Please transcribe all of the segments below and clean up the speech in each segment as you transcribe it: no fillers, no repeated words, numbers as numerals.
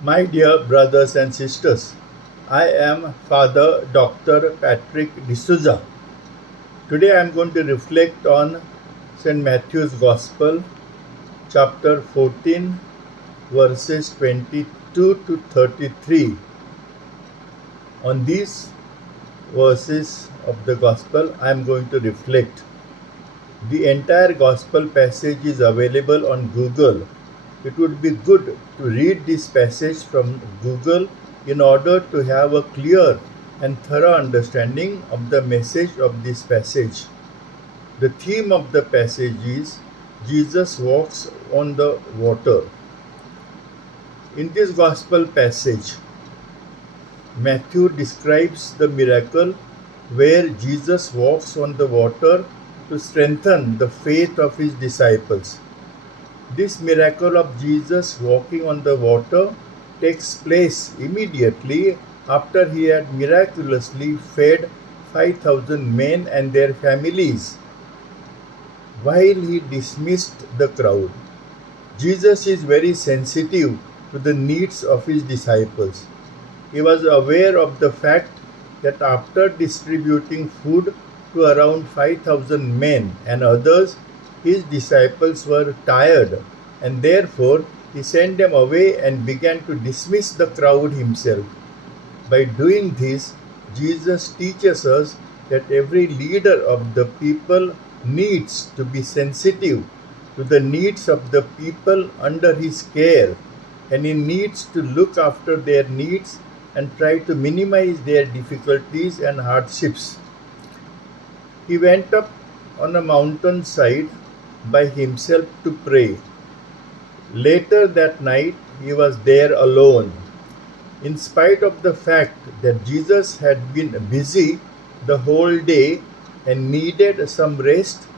My dear brothers and sisters, I am Father Dr. Patrick Dsouza. Today I am going to reflect on St. Matthew's Gospel, chapter 14, verses 22 to 33. On these verses of the Gospel, I am going to reflect. The entire Gospel passage is available on Google. It would be good to read this passage from Google in order to have a clear and thorough understanding of the message of this passage. The theme of the passage is Jesus walks on the water. In this Gospel passage, Matthew describes the miracle where Jesus walks on the water to strengthen the faith of his disciples. This miracle of Jesus walking on the water takes place immediately after he had miraculously fed 5,000 men and their families. While he dismissed the crowd, Jesus is very sensitive to the needs of his disciples. He was aware of the fact that after distributing food to around 5,000 men and others, his disciples were tired, and therefore he sent them away and began to dismiss the crowd himself. By doing this, Jesus teaches us that every leader of the people needs to be sensitive to the needs of the people under his care, and he needs to look after their needs and try to minimize their difficulties and hardships. He went up on a mountainside by himself to pray. Later that night, he was there alone. In spite of the fact that Jesus had been busy the whole day and needed some rest,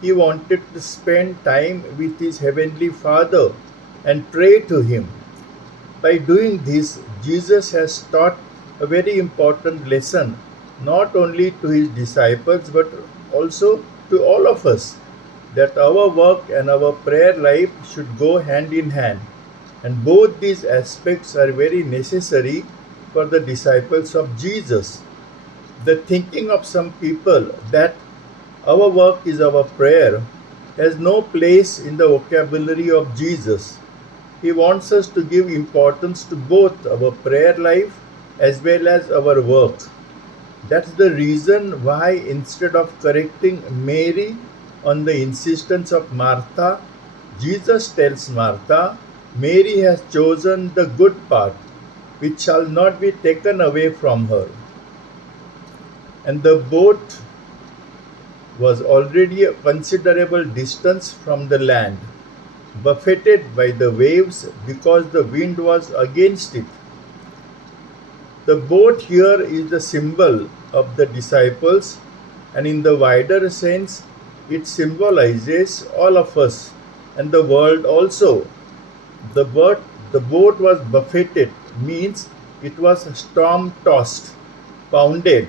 he wanted to spend time with his heavenly Father and pray to him. By doing this, Jesus has taught a very important lesson not only to his disciples but also to all of us, that our work and our prayer life should go hand in hand, and both these aspects are very necessary for the disciples of Jesus. The thinking of some people that our work is our prayer has no place in the vocabulary of Jesus. He wants us to give importance to both our prayer life as well as our work. That's the reason why, instead of correcting Mary on the insistence of Martha, Jesus tells Martha, Mary has chosen the good part, which shall not be taken away from her. And the boat was already a considerable distance from the land, buffeted by the waves because the wind was against it. The boat here is the symbol of the disciples, and in the wider sense, it symbolizes all of us and the world also. The boat was buffeted means it was storm tossed, pounded,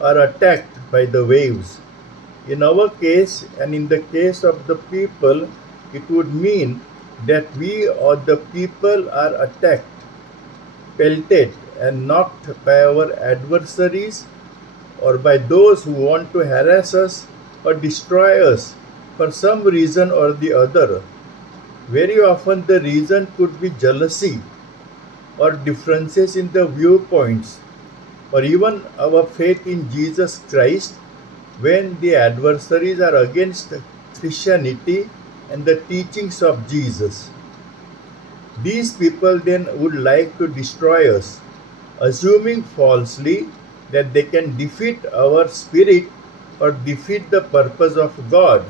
or attacked by the waves. In our case, and in the case of the people, it would mean that we or the people are attacked, pelted, and knocked by our adversaries or by those who want to harass us or destroy us for some reason or the other. Very often, the reason could be jealousy or differences in the viewpoints, or even our faith in Jesus Christ when the adversaries are against Christianity and the teachings of Jesus. These people then would like to destroy us, assuming falsely that they can defeat our spirit or defeat the purpose of God.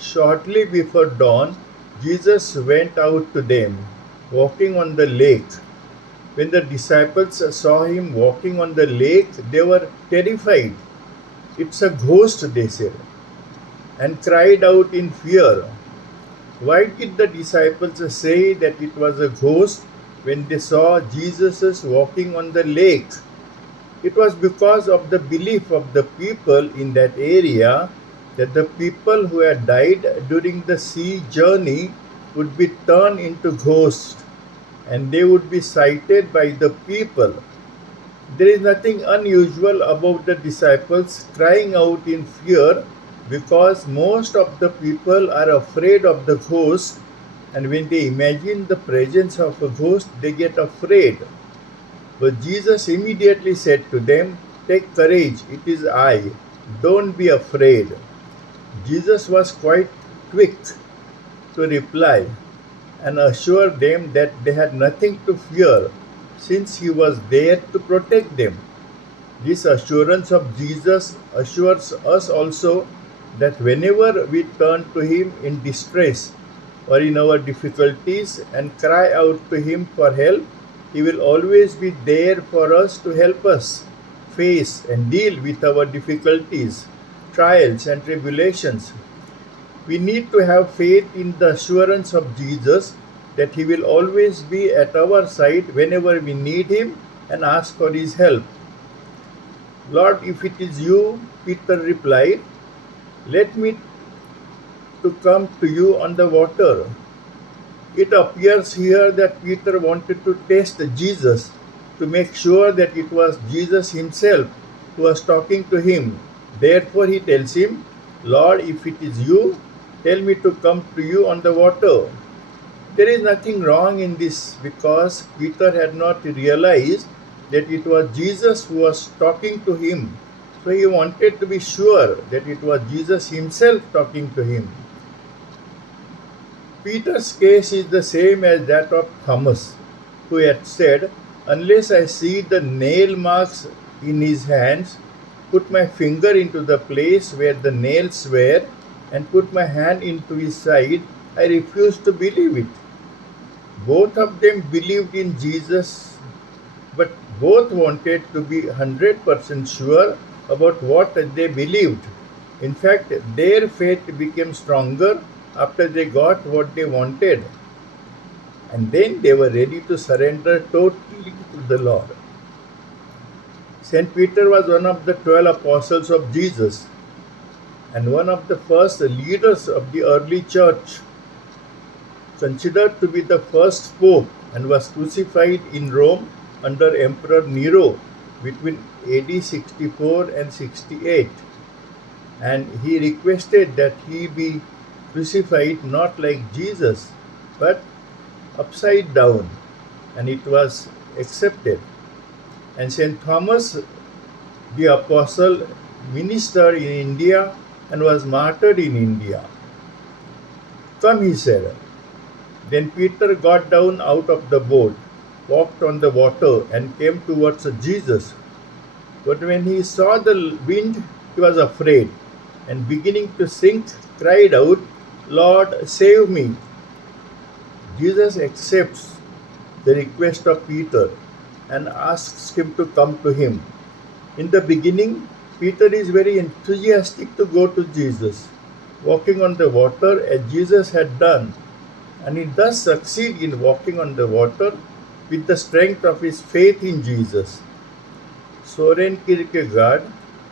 Shortly before dawn, Jesus went out to them, walking on the lake. When the disciples saw him walking on the lake, they were terrified. It's a ghost, they said, and cried out in fear. Why did the disciples say that it was a ghost when they saw Jesus walking on the lake? It was because of the belief of the people in that area that the people who had died during the sea journey would be turned into ghosts. and they would be cited by the people. There is nothing unusual about the disciples crying out in fear because most of the people are afraid of the ghost, and when they imagine the presence of a ghost, they get afraid. But Jesus immediately said to them, "Take courage, it is I. Don't be afraid." Jesus was quite quick to reply and assure them that they had nothing to fear since he was there to protect them. This assurance of Jesus assures us also that whenever we turn to him in distress or in our difficulties and cry out to him for help, he will always be there for us to help us face and deal with our difficulties, trials, and tribulations. We need to have faith in the assurance of Jesus that he will always be at our side whenever we need him and ask for his help. "Lord, if it is you," Peter replied, "let me to come to you on the water." It appears here that Peter wanted to test Jesus to make sure that it was Jesus himself who was talking to him. Therefore he tells him, "Lord, if it is you, tell me to come to you on the water." There is nothing wrong in this because Peter had not realized that it was Jesus who was talking to him. So he wanted to be sure that it was Jesus himself talking to him. Peter's case is the same as that of Thomas, who had said, "Unless I see the nail marks in his hands, put my finger into the place where the nails were, and put my hand into his side, I refuse to believe it." Both of them believed in Jesus, but both wanted to be 100% sure about what they believed. In fact, their faith became stronger after they got what they wanted, and then they were ready to surrender totally to the Lord. St. Peter was one of the 12 apostles of Jesus and one of the first leaders of the early church, considered to be the first pope, and was crucified in Rome under Emperor Nero between AD 64 and 68. And he requested that he be crucified not like Jesus, but upside down, and it was accepted. And St. Thomas the apostle ministered in India and was martyred in India. "Come," he said. Then Peter got down out of the boat, walked on the water, and came towards Jesus. But when he saw the wind, he was afraid, and beginning to sink, cried out, "Lord, save me." Jesus accepts the request of Peter and asks him to come to him. In the beginning, Peter is very enthusiastic to go to Jesus, walking on the water as Jesus had done, and he does succeed in walking on the water with the strength of his faith in Jesus. Soren Kierkegaard,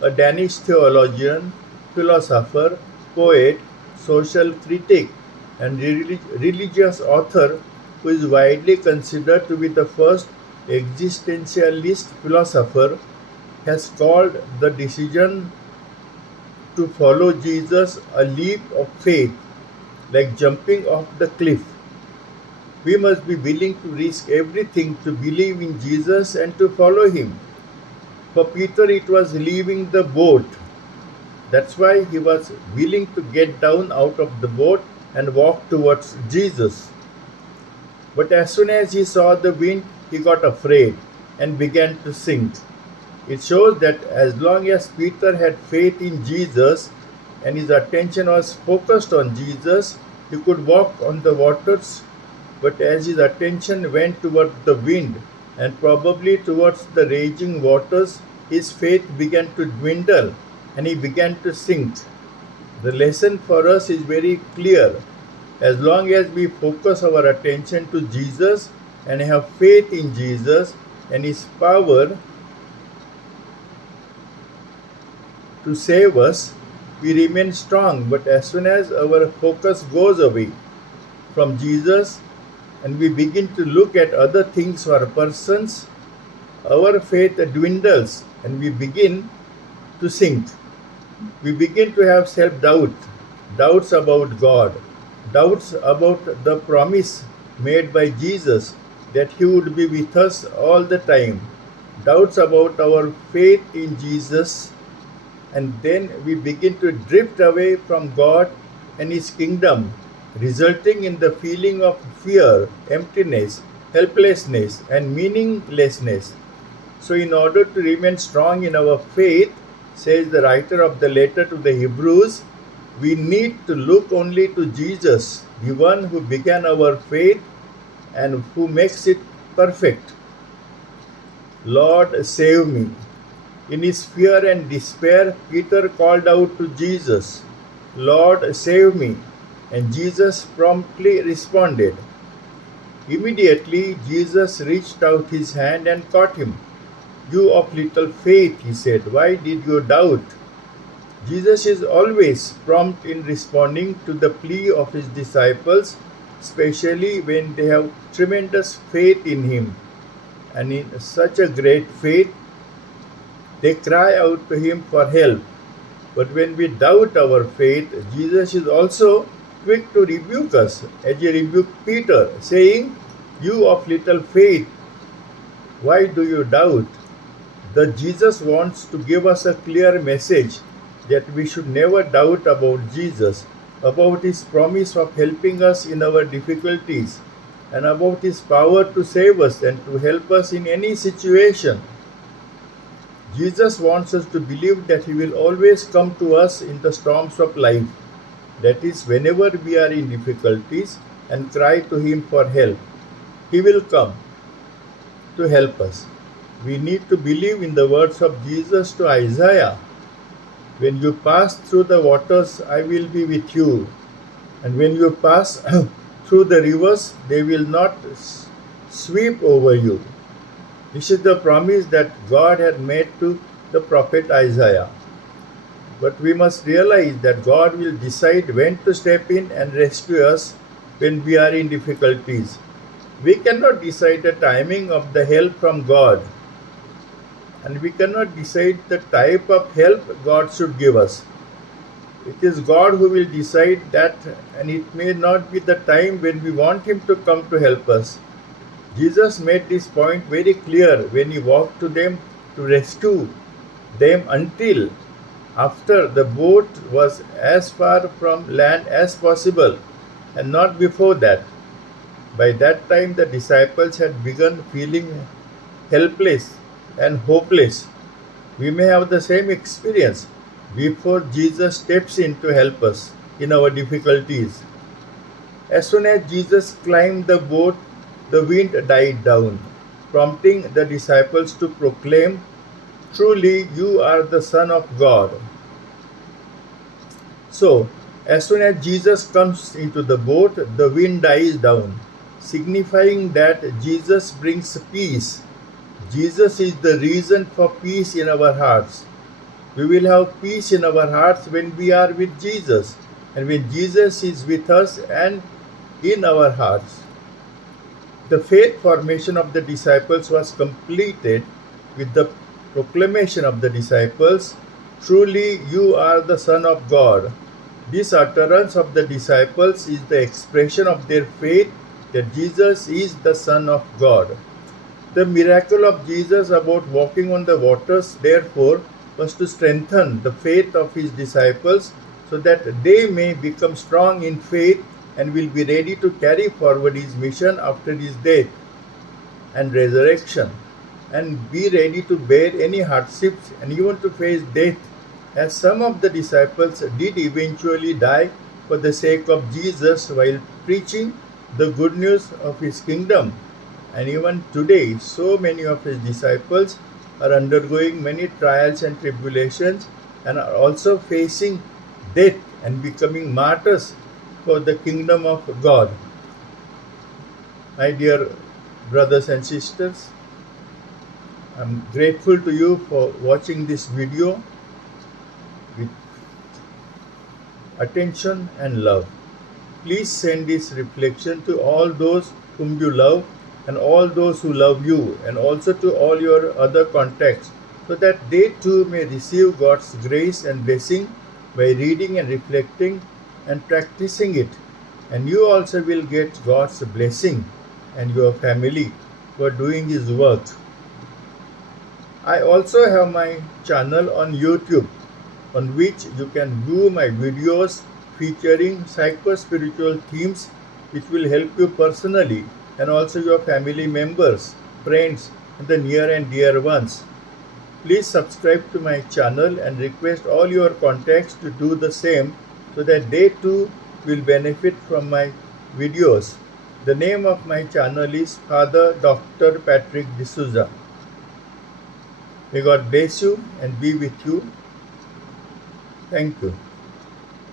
a Danish theologian, philosopher, poet, social critic, and religious author who is widely considered to be the first existentialist philosopher, has called the decision to follow Jesus a leap of faith, like jumping off the cliff. We must be willing to risk everything to believe in Jesus and to follow him. For Peter, it was leaving the boat. That's why he was willing to get down out of the boat and walk towards Jesus. But as soon as he saw the wind, he got afraid and began to sink. It shows that as long as Peter had faith in Jesus and his attention was focused on Jesus, he could walk on the waters. But as his attention went towards the wind and probably towards the raging waters, his faith began to dwindle and he began to sink. The lesson for us is very clear. As long as we focus our attention to Jesus and have faith in Jesus and his power to save us, we remain strong. But as soon as our focus goes away from Jesus and we begin to look at other things or persons, our faith dwindles and we begin to sink. We begin to have self-doubt, doubts about God, doubts about the promise made by Jesus that He would be with us all the time, doubts about our faith in Jesus, and then we begin to drift away from God and His kingdom, resulting in the feeling of fear, emptiness, helplessness, and meaninglessness. So, in order to remain strong in our faith, says the writer of the letter to the Hebrews, we need to look only to Jesus, the one who began our faith and who makes it perfect. Lord, save me. In his fear and despair, Peter called out to Jesus, Lord, save me. And Jesus promptly responded. Immediately, Jesus reached out his hand and caught him. You of little faith, he said, why did you doubt? Jesus is always prompt in responding to the plea of his disciples, especially when they have tremendous faith in him. And in such a great faith, they cry out to him for help. But when we doubt our faith, Jesus is also quick to rebuke us, as he rebuked Peter, saying, You of little faith, why do you doubt? That Jesus wants to give us a clear message that we should never doubt about Jesus, about his promise of helping us in our difficulties, and about his power to save us and to help us in any situation. Jesus wants us to believe that he will always come to us in the storms of life, that is, whenever we are in difficulties and cry to him for help, he will come to help us. We need to believe in the words of Jesus to Isaiah. When you pass through the waters, I will be with you. And when you pass through the rivers, they will not sweep over you. This is the promise that God had made to the prophet Isaiah. But we must realize that God will decide when to step in and rescue us when we are in difficulties. We cannot decide the timing of the help from God, and we cannot decide the type of help God should give us. It is God who will decide that, and it may not be the time when we want him to come to help us. Jesus made this point very clear when he walked to them to rescue them until after the boat was as far from land as possible, and not before that. By that time, the disciples had begun feeling helpless and hopeless. We may have the same experience before Jesus steps in to help us in our difficulties. As soon as Jesus climbed the boat, the wind died down, prompting the disciples to proclaim, Truly you are the Son of God. So, as soon as Jesus comes into the boat, the wind dies down, signifying that Jesus brings peace. Jesus is the reason for peace in our hearts. We will have peace in our hearts when we are with Jesus, and when Jesus is with us and in our hearts. The faith formation of the disciples was completed with the proclamation of the disciples, Truly you are the Son of God. This utterance of the disciples is the expression of their faith that Jesus is the Son of God. The miracle of Jesus about walking on the waters, therefore, was to strengthen the faith of his disciples so that they may become strong in faith and will be ready to carry forward his mission after his death and resurrection, and be ready to bear any hardships and even to face death, as some of the disciples did eventually die for the sake of Jesus while preaching the good news of his kingdom. And even today, so many of his disciples are undergoing many trials and tribulations and are also facing death and becoming martyrs for the kingdom of God. My dear brothers and sisters, I'm grateful to you for watching this video with attention and love. Please send this reflection to all those whom you love, and all those who love you, and also to all your other contacts, so that they too may receive God's grace and blessing by reading and reflecting and practicing it. And you also will get God's blessing and your family for doing His work. I also have my channel on YouTube on which you can view my videos featuring psycho-spiritual themes which will help you personally and also your family members, friends, and the near and dear ones. Please subscribe to my channel and request all your contacts to do the same so that they too will benefit from my videos. The name of my channel is Father Dr. Patrick Dsouza. May God bless you and be with you. Thank you.